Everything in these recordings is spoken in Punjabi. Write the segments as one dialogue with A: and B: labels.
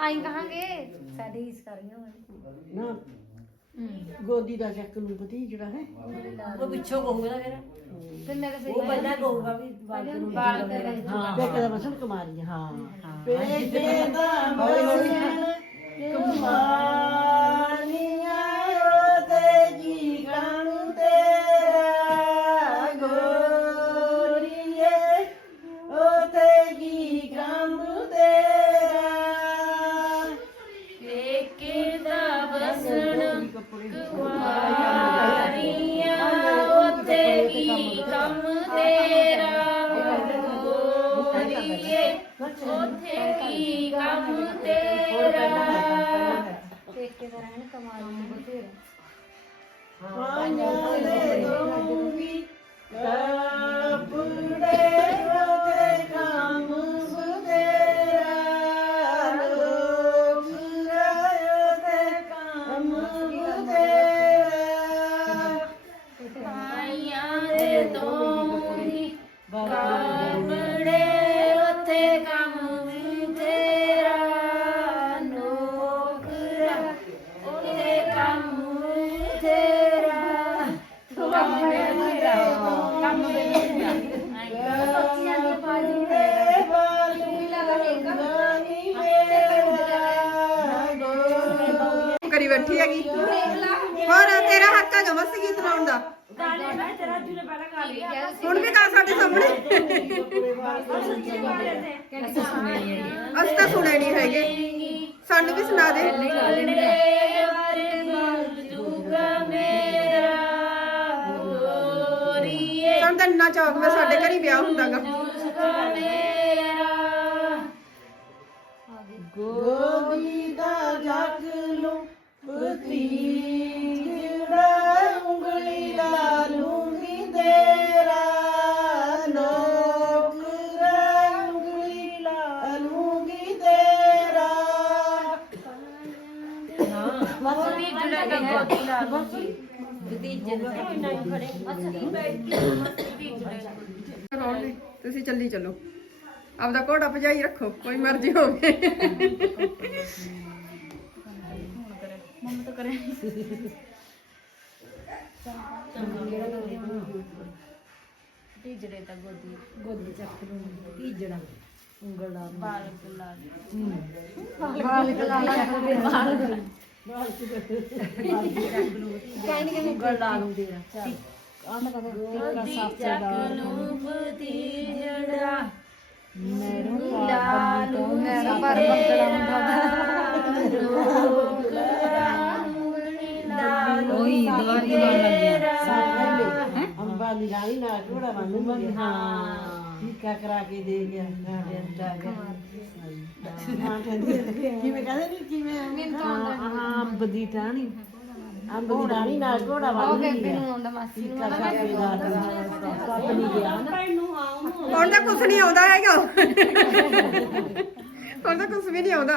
A: ਆਈ ਕਹਾਂਗੇ। ਸਾਡੀ ਇਸ ਕਰੀਆਂ
B: ਨਾ ਗੋਦੀ ਦਾ ਚੱਕ ਨੂੰ ਪਤੀ ਜਿਹੜਾ ਹੈ।
C: ਉਹ ਪਿੱਛੋਂ ਕਹੂਗਾ ਫਿਰ।
A: ਫਿਰ ਮੈਂ ਕਿਸੇ
C: ਉਹ ਪਹਿਲਾਂ ਕਹੂਗਾ। ਵੀ ਬਾਲ ਨੂੰ
A: ਬਾਲ ਕਰ
B: ਹਾਂ। ਪੇਕੇ ਦਾ ਮਸਲ ਕੁਮਾਰੀ ਹਾਂ। ਪੇਕੇ ਦਾ ਮਸਲ ਕੁਮਾਰੀਆਂ ਪਾਈਆਂ ਦੇ
D: ਬੈਠੀ ਹੈਗੀ। ਹੋਰ, ਤੇਰਾ ਹੱਕ ਹੈਗਾ ਬਸ ਗੀਤ ਲਾਉਣ ਦਾ। ਹੁਣ ਵੀ ਗਾ ਸਾਡੇ ਸਾਹਮਣੇ। ਅਸੀਂ ਤਾਂ ਸੁਣੇ ਨਹੀਂ ਹੈਗੇ। ਸਾਨੂੰ ਵੀ ਸੁਣਾ ਦੇ। ਸਾਨੂੰ ਤਾਂ ਇੰਨਾ ਚੌਕ ਵੇ ਸਾਡੇ ਘਰ ਵਿਆਹ ਹੁੰਦਾਗਾ।
B: ਗੋਦੀ
D: ਤੁਸੀਂ ਚੱਲੀ ਚੱਲੋ। ਆਪਦਾ ਘੋੜਾ ਭਜਾਈ ਰੱਖੋ ਕੋਈ ਮਰਜ਼ੀ ਹੋਵੇ।
E: ਟੀਜੜੇ ਤਾਂ ਗੋਦੀ
B: ਗੋਦੀ ਚੱਕ ਨੂੰ ਤੀਜੜਾ ਉਂਗਲ ਲਾ
E: ਬਾਲ ਬੁਲਾ
B: ਬਾਲ ਕਲਾ
A: ਕਹਿਣ ਕਿ
B: ਉਂਗਲ ਲਾ ਲੂੰ ਤੇਰਾ ਆਹ ਮੈਂ ਕਹਿੰਦਾ ਟਿੱਕਾ ਸਾਫ਼ ਦਾ
E: ਨੂਪਤੀ ਜੜਾ
B: ਮੈਨੂੰ
E: ਲਾਲੂ
A: ਮੇਰਾ ਪਰ ਬੰਦੜਾ
E: ਉਹੀ ਦਵਾਰ ਦੀ ਬਣ ਲੱਗੀ
B: ਅੰਬਾ ਦੀ ਰਾਣੀ ਨਾਲ ਥੋੜਾ ਬੰਨ ਹਾਂ। ਟਿੱਕਾ ਕਰਾ ਕੇ ਦੇ ਗਿਆ ਨਾਲੇ ਅੰਦਾ ਗਿਆ। ਹਾਂ। ਕਹਿੰਦੇ ਕਿਵੇਂ ਕਹਿੰਦੇ ਨਹੀਂ ਕਿਵੇਂ? ਹਾਂ ਹਾਂ ਅੰਬ ਦੀ ਟਾਣੀ ਅੰਬ ਦੀ ਰਾਣੀ ਨਾਲ ਥੋੜਾ
A: ਉਹ
B: ਬੰਨ
A: ਬੇਬੇ ਨੂੰ ਆਉਂਦਾ ਮਾਸੀ ਨੂੰ
B: ਟਿੱਕਾ ਕਰਾ ਕੇ ਦਾ ਕੱਪ ਨਹੀਂ ਗਿਆ ਨਾ
D: ਹੁਣ ਤਾਂ ਕੁਝ ਨਹੀਂ ਆਉਂਦਾ ਹੈਗਾ। ਹੁਣ ਤਾਂ ਕੁਝ ਵੀ ਨਹੀਂ ਆਉਂਦਾ।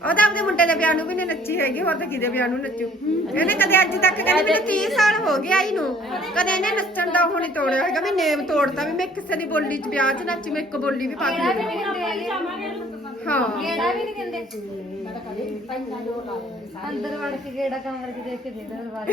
D: ਉਹ ਤਾਂ ਆਪਣੇ ਮੁੰਡੇ ਦੇ ਵਿਆਹ ਨੂੰ ਵੀ ਨਹੀਂ ਨੱਚੀ ਹੈਗੀ ਹੋਰ ਤਾਂ ਕਿਹਦੇ ਵਿਆਹ ਨੂੰ ਨੱਚੂ? ਇਹਨੇ ਕਦੇ ਅੱਜ ਤੱਕ ਕਹਿੰਦੀ ਮੈਨੂੰ 30 ਸਾਲ ਹੋ ਗਏ ਆਈ ਨੂੰ। ਕਦੇ ਇਹਨੇ ਨੱਚਣ ਦਾ ਉਹ ਨਹੀਂ ਤੋੜਿਆ ਹੈਗਾ ਮੈਂ ਨੇਮ ਤੋੜਤਾ ਵੀ ਮੈਂ ਕਿਸੇ ਦੀ ਬੋਲੀ 'ਚ ਵਿਆਹ 'ਚ ਨੱਚੀ ਮੈਂ ਇੱਕ ਬੋਲੀ ਵੀ ਪਾ ਕੇ
A: ਨਹੀਂ
D: ਹਾਂ।
A: ਗੇੜਾ ਵੀ ਨਹੀਂ ਦਿੰਦੇ। ਅੰਦਰ ਵੜ ਕੇ ਗੇੜਾ ਕਮਰੇ 'ਚ ਦੇਖ ਕੇ ਦੇ ਦਰਬਾਰ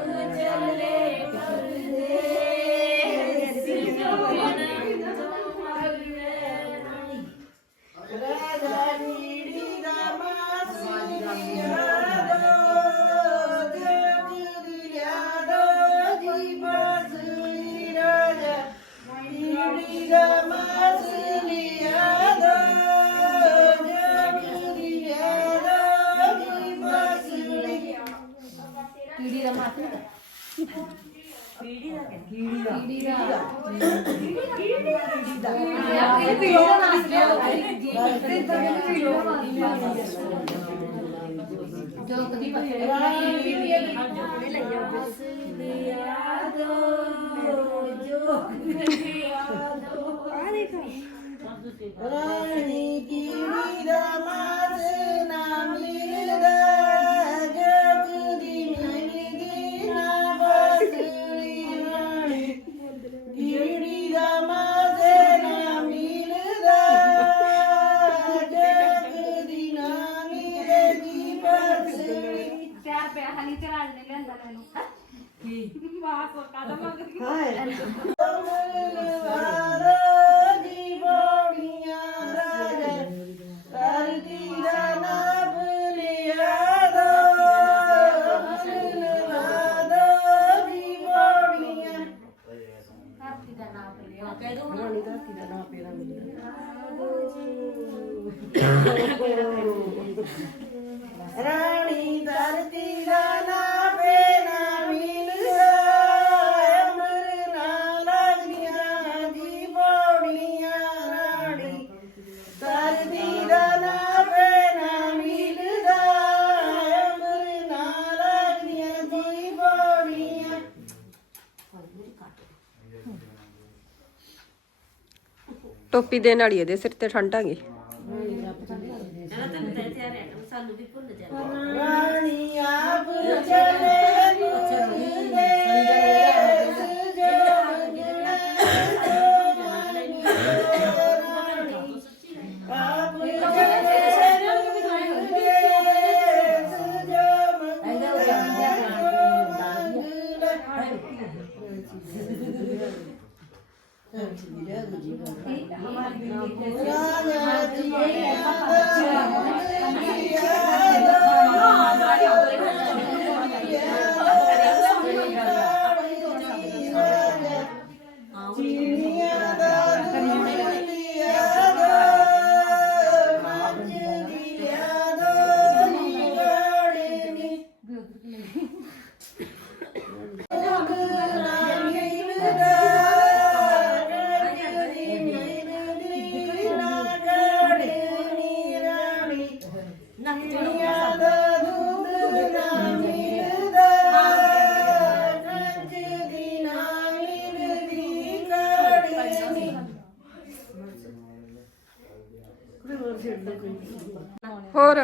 B: ਕੀੜੀ ਦਾ ਮਾਸ ਕੀੜੀ ਦਾ ਕੀੜੀ ਦਾ ਕੀੜੀ ਦਾ ਕੀੜੀ ਦਾ ਰਾਣੀ ਕੀੜੀ ਦਾ ਮਾਸ ਨਾ
A: ਟੋਪੀ ਦੇਣ ਵਾਲੀ ਇਹਦੇ ਸਿਰ ਤੇ ਠੰਡ ਆ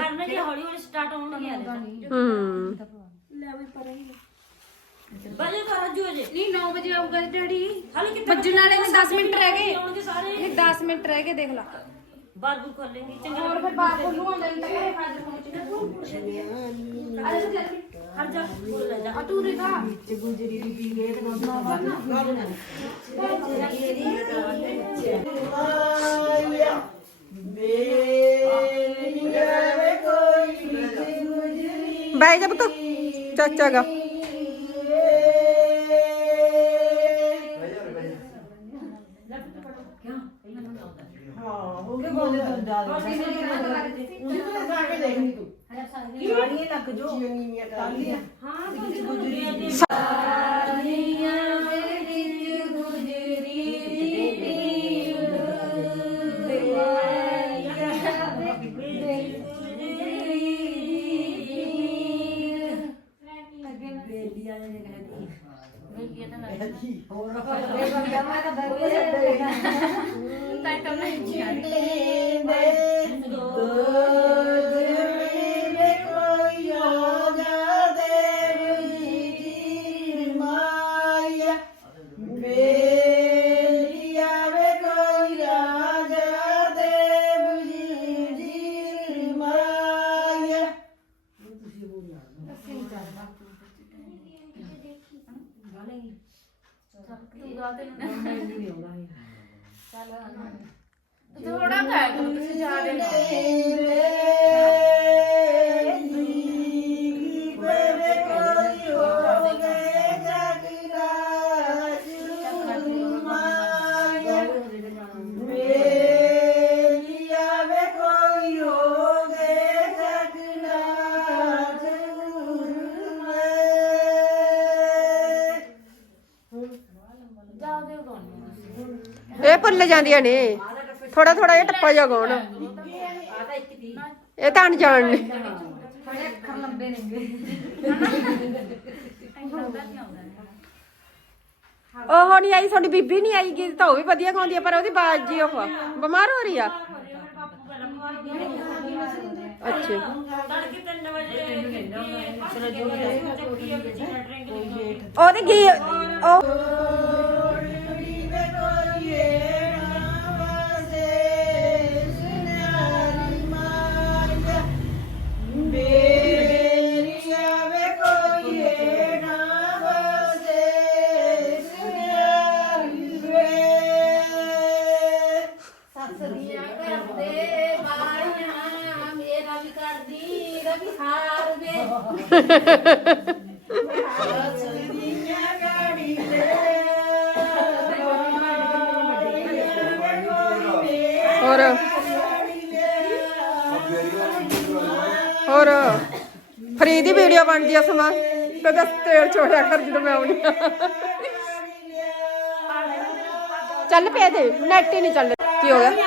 E: ਕਰਨਾ ਕਿ ਹੌਲੀ ਹੌਲੀ ਸਟਾਰਟ ਹੋਣ ਗਿਆ
A: ਹੂੰ
E: ਬਜੇ ਕਰ ਜੋ ਜੇ
C: ਨਹੀਂ 9 ਵਜੇ ਆਊਗਾ ਡੈਡੀ
E: ਹਾਲੇ ਕਿੱਥੇ
C: ਵੱਜਣ ਵਾਲੇ ਨੇ 10 ਮਿੰਟ ਰਹਿ ਗਏ
E: ਆਉਣਗੇ ਸਾਰੇ
C: ਨਹੀਂ 10 ਮਿੰਟ ਰਹਿ ਗਏ ਦੇਖ ਲਾ
E: ਬਾਬੂ ਖੋਲੇਂਗੇ ਚੰਗਾ
C: ਹੋਰ ਫਿਰ ਬਾਪ ਨੂੰ ਆਉਂਦਾ ਨਹੀਂ ਤਾਂ ਘਰੇ ਹਾਜ਼ਰ ਪਹੁੰਚ ਅਰੇ ਜਲਦੀ
E: ਹਟ ਜਾ ਬੋਲ ਲੈ ਜਾ
C: ਅਟੂਰੇ ਦਾ
B: ਮਾਇਆ ਮੇਰੀ
A: ਬਾਈ ਜਾ ਪੁੱਤ। ਚਾਚਾ ਗਾ।
B: ਹਾਂ ਹੋ ਗਿਆ। ਬੋਲੇ ਤੂੰ ਡਾਲ ਉਹਦੇ ਤੇ ਜਾ ਕੇ ਦੇਖਣੀ ਤੂੰ ਸਾੜੀਆਂ ਲੱਗ ਜੋ ਜੀਵਨੀਆਂ ਕਰ ਲਿਆ
E: ਹਾਂ ਗੁਜਰੀ ਤੇ ਹੋਰ।
C: ਤਾਂ ਕਮੇ ਚਿੱਟੇ ਥੋੜਾ ਖਾਇਆ ਕਰੋ ਤੁਸੀਂ ਜ਼ਿਆਦਾ
A: ਇਹ ਭੁੱਲ ਜਾਂਦੀਆਂ ਨੇ। ਥੋੜਾ ਥੋੜਾ ਜਿਹਾ ਟੱਪਾ ਜਾ ਗਾਉਣ। ਇਹ ਤਾਂ ਅਣਜਾਣ ਨੇ।
C: ਥੋੜੇ ਅੱਖਰ ਲੰਬੇ ਨੇਗੇ
B: ਉਹ ਨਹੀਂ ਆਈ, ਤੁਹਾਡੀ ਬੀਬੀ ਨਹੀਂ ਆਈ ਗੀਤ ਤਾਂ ਉਹ ਵੀ ਵਧੀਆ ਗਾਉਂਦੀ ਆ, ਪਰ ਉਹਦੀ ਬਾਜ ਜੀ ਉਹ ਬਿਮਾਰ ਹੋ ਰਹੀ ਆ। ਅੱਛਾ। ਉਹਦੇ ਗੀ ਉਹ
C: ਹੋਰ।
B: ਹੋਰ। ਫਰੀ ਦੀ ਵੀਡੀਓ ਬਣਦੀ ਆ ਸਮਾਂ। ਤੇ ਦੱਸ ਤੇਲ ਛੋੜਿਆ ਕਰ ਜਦੋਂ ਮੈਂ ਆਉਣੀ ਆ। ਚੱਲ ਪਏ ਦੇ ਨੈਟ ਹੀ ਨਹੀਂ ਚੱਲ ਕੀ ਹੋ ਗਿਆ?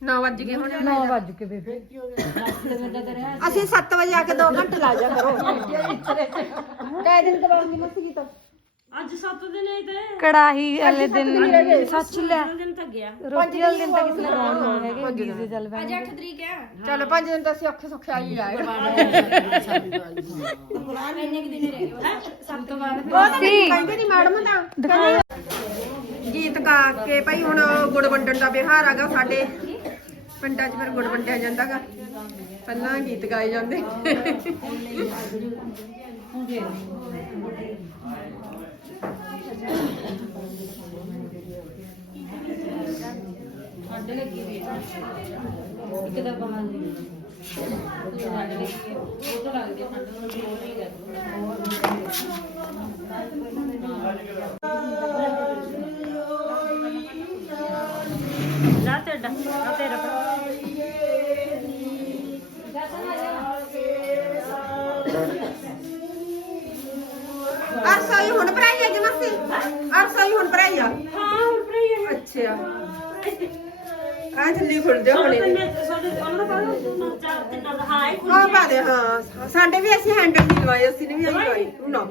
B: 9 ਵਜ ਗਏ ਹੁਣ
E: 9 ਵਜ ਕੇ ਬੇਬੇ
B: ਅਸੀਂ 7 ਵਜੇ ਆ ਕੇ 2 ਘੰਟੇ ਲਾ ਜਾ ਕਰੋ। ਕਾਇ ਦਿਨ ਦਵਾਉਂਗੀ ਮਸੀ ਕੀ ਤਾਂ।
E: ਅੱਜ 7 ਦਿਨ ਆਈ ਤੇ।
B: ਕੜਾਹੀ ਵਾਲੇ ਦਿਨ ਸੱਚ ਲੈ।
E: ਦਿਨ ਤੱਕ ਗਿਆ।
B: ਰੋਟੀ ਵਾਲੇ ਦਿਨ ਤਾਂ ਕਿਸੇ ਨੇ ਖਾਣ ਹੋਣਾ
E: ਚੱਲ ਪੈ
C: ਅੱਜ 8 ਤਰੀਕ ਹੈ
B: ਚਲੋ ਪੰਜ ਦਿਨ ਤਾਂ ਅਸੀਂ ਔਖੇ ਸੌਖੇ ਆਈ ਆਏ
C: ਇੰਨੇ ਕਿ ਦਿਨ ਰਹਿ ਗਏ
E: ਸਭ ਤੋਂ ਬਾਅਦ
B: ਉਹ ਤਾਂ ਕਹਿੰਦੇ ਨਹੀਂ ਮੈਡਮ ਤਾਂ। ਗੀਤ ਗਾ ਕੇ ਭਾਈ ਹੁਣ ਗੁੜ ਵੰਡਣ ਦਾ ਵਿਹਾਰ ਆਗਾ ਸਾਡੇ। ਪਿੰਡਾਂ 'ਚ ਫਿਰ ਗੁੜ ਵੰਡਿਆ ਜਾਂਦਾਗਾ। ਪਹਿਲਾਂ ਗੀਤ ਗਾਏ ਜਾਂਦੇ।
E: ਠੰਡ ਲੱਗੀ ਵੀ ਇੱਕ ਤਾਂ ਬਾਹਰ ਨਹੀਂ ਠੰਡ ਲੱਗੀ ਉਹ ਤਾਂ ਲੱਗਦੀ ਠੰਡ ਨੂੰ ਹੋਰ ਨਹੀਂ ਲੱਗਦੀ ਜਾ ਤੇਰਾ। ਆ ਤੇਰਾ।
B: ਅਰਸਾਈ ਹੁਣ ਭਰਾਈ ਆ ਜਮਸੀ ਅਰਸਾਈ ਹੁਣ ਭਰਾਈ ਆ।
E: ਹਾਂ ਹੁਣ ਭਈ
B: ਅੱਛਾ। ਆ ਜੱਲੀ ਖੁੱਲ ਜਾ ਹੁਣੇ। ਹਾਂ ਪਾ ਦੇ ਹਾਂ। ਸਾਡੇ ਵੀ ਅਸੀਂ ਹੈਂਡਲ ਨਹੀਂ ਲਵਾਏ ਅਸੀਂ ਨੇ ਵੀ ਅਸੀਂ ਲਵਾਈ। ਨਾ